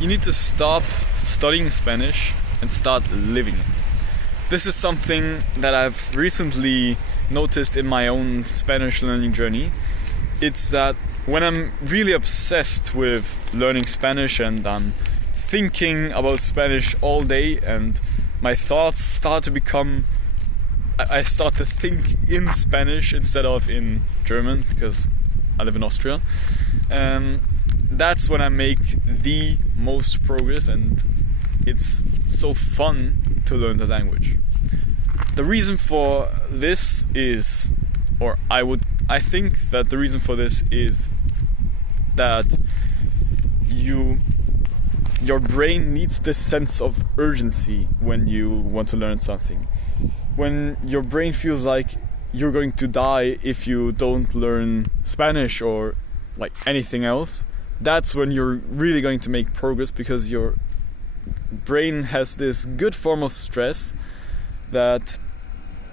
you need to stop studying Spanish and start living it. This is something that I've recently noticed in my own Spanish learning journey. It's that when I'm really obsessed with learning Spanish and I'm thinking about Spanish all day and my thoughts start to become, I start to think in Spanish instead of in German, because I live in Austria. That's when I make the most progress, and it's so fun to learn the language. The reason for this is, I think that the reason for this is that your brain needs this sense of urgency when you want to learn something. When your brain feels like you're going to die if you don't learn Spanish or like anything else, that's when you're really going to make progress, because your brain has this good form of stress that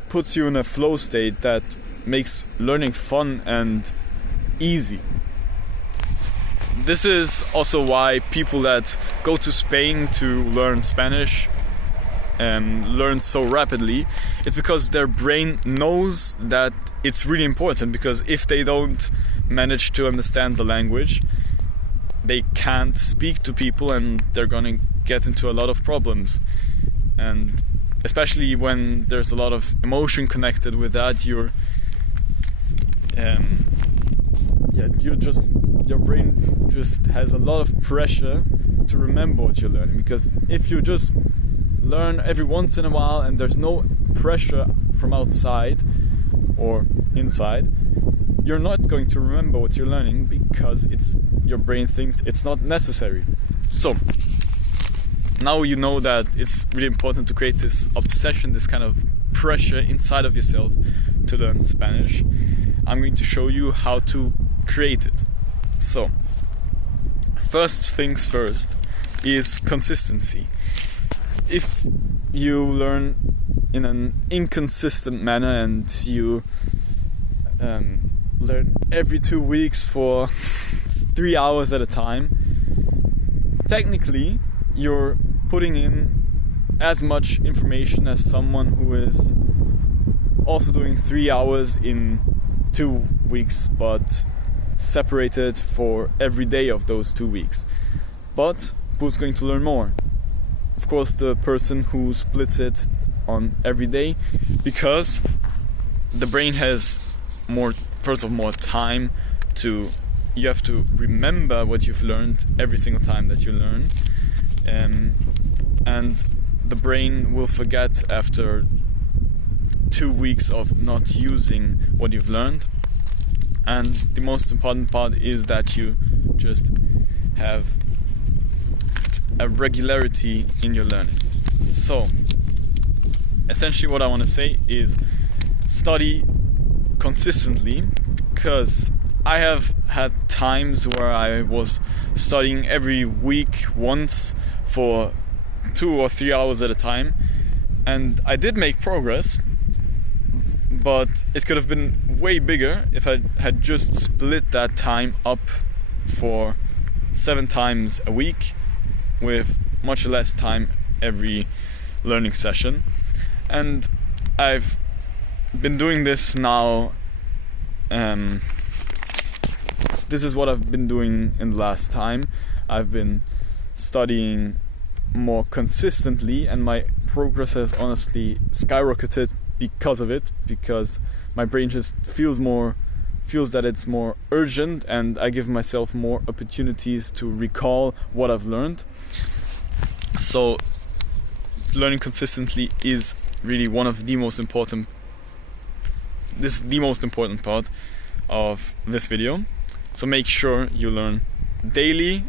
puts you in a flow state that makes learning fun and easy. This is also why people that go to Spain to learn Spanish learn so rapidly. It's because their brain knows that it's really important, because if they don't manage to understand the language, they can't speak to people and they're gonna get into a lot of problems. And especially when there's a lot of emotion connected with that, your brain just has a lot of pressure to remember what you're learning. Because if you just learn every once in a while and there's no pressure from outside or inside, you're not going to remember what you're learning, because your brain thinks it's not necessary. So now you know that it's really important to create this obsession, this kind of pressure inside of yourself to learn Spanish. I'm going to show you how to create it. So, first things first is consistency. If you learn in an inconsistent manner and you learn every 2 weeks for 3 hours at a time, technically you're putting in as much information as someone who is also doing 3 hours in 2 weeks, but separated for every day of those 2 weeks. But who's going to learn more? Of course, the person who splits it on every day, because the brain has more time to, you have to remember what you've learned every single time that you learn, and the brain will forget after 2 weeks of not using what you've learned. And the most important part is that you just have a regularity in your learning. So essentially what I want to say is study consistently, because I have had times where I was studying every week once for 2 or 3 hours at a time, and I did make progress, but it could have been way bigger if I had just split that time up for 7 times a week with much less time every learning session. And I've been doing this now. This is what I've been doing in the last time. I've been studying more consistently, and my progress has honestly skyrocketed because of it, because my brain just feels that it's more urgent, and I give myself more opportunities to recall what I've learned. So learning consistently is really one of the most important part of this video. So make sure you learn daily,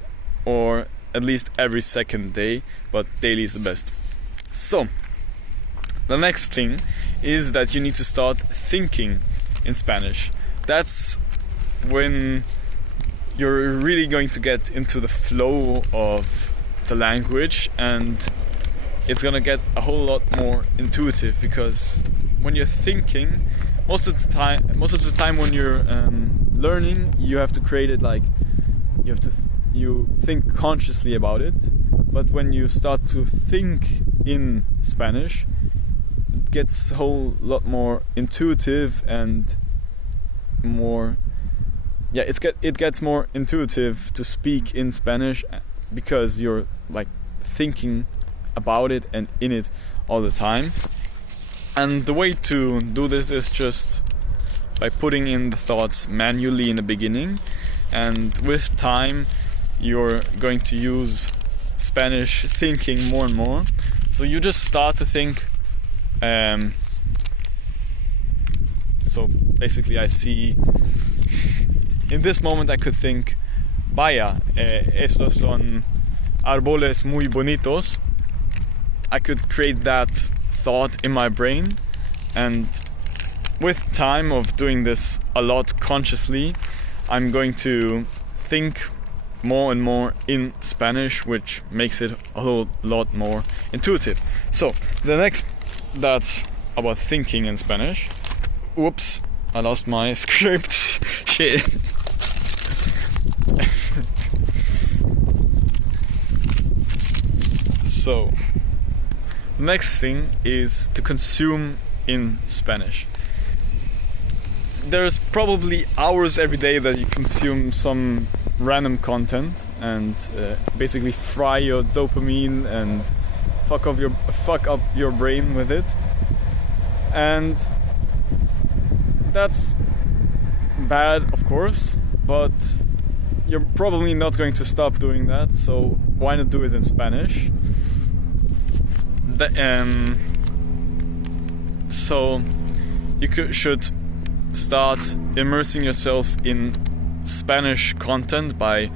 or at least every second day, but daily is the best. So the next thing is that you need to start thinking in Spanish. That's when you're really going to get into the flow of the language, and it's gonna get a whole lot more intuitive, because when you're thinking, most of the time when you're learning, you have to create it like, you have to you think consciously about it, but when you start to think in Spanish, it gets a whole lot more intuitive and more, it gets more intuitive to speak in Spanish because you're like thinking about it and in it all the time. And the way to do this is just by putting in the thoughts manually in the beginning, and with time you're going to use Spanish thinking more and more. So you just start to think, so basically I see, in this moment I could think, vaya, estos son árboles muy bonitos. I could create that thought in my brain, and with time of doing this a lot consciously, I'm going to think more and more in Spanish, which makes it a whole lot more intuitive. So the next, that's about thinking in Spanish. Oops, I lost my script. Shit. So the next thing is to consume in Spanish. There's probably hours every day that you consume some random content and basically fry your dopamine and fuck up your brain with it, and that's bad, of course, but you're probably not going to stop doing that, so why not do it in Spanish? So you should start immersing yourself in Spanish content by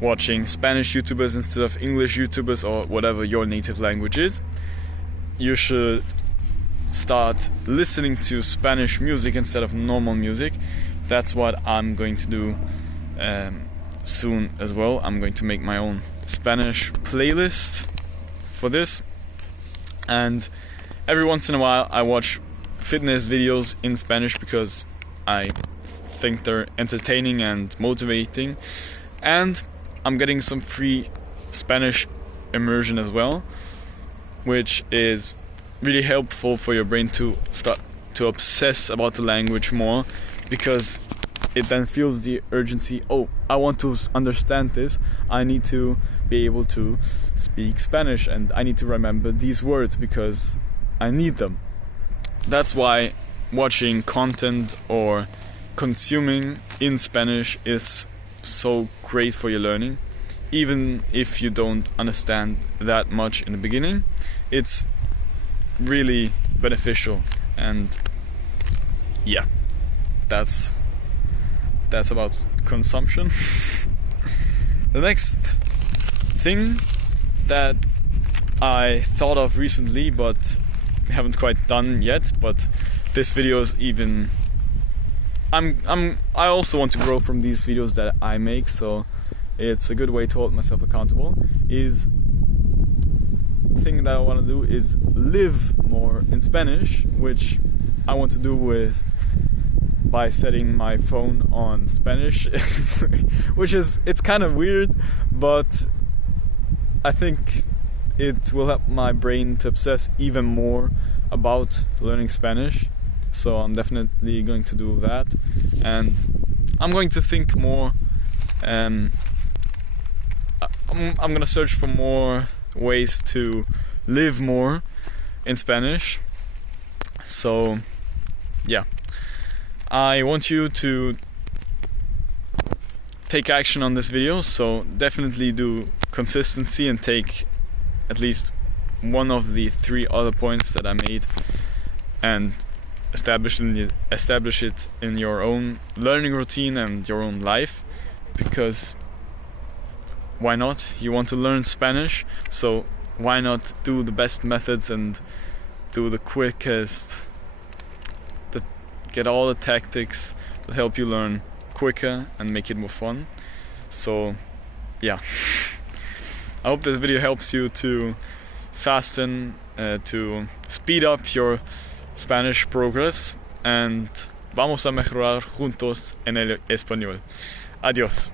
watching Spanish YouTubers instead of English YouTubers, or whatever your native language is. You should start listening to Spanish music instead of normal music. That's what I'm going to do soon as well. I'm going to make my own Spanish playlist for this, and every once in a while I watch fitness videos in Spanish because I think they're entertaining and motivating, and I'm getting some free Spanish immersion as well, which is really helpful for your brain to start to obsess about the language more, because it then feels the urgency. Oh, I want to understand this. I need to be able to speak Spanish, and I need to remember these words because I need them. That's why watching content or consuming in Spanish is so great for your learning. Even if you don't understand that much in the beginning, it's really beneficial. And yeah, that's about consumption. The next thing that I thought of recently but haven't quite done yet, but this video is even, I also want to grow from these videos that I make, so it's a good way to hold myself accountable. Is the thing that I want to do is live more in Spanish, which I want to do by setting my phone on Spanish, which is, it's kind of weird, but I think it will help my brain to obsess even more about learning Spanish. So I'm definitely going to do that, and I'm going to think more. I'm gonna search for more ways to live more in Spanish. So yeah, I want you to take action on this video, so definitely do consistency and take at least one of the 3 other points that I made and establish it in your own learning routine and your own life, because why not? You want to learn Spanish, so why not do the best methods and do the quickest, get all the tactics that help you learn quicker and make it more fun. So yeah, I hope this video helps you to fasten, to speed up your Spanish progress, and vamos a mejorar juntos en el español. Adiós.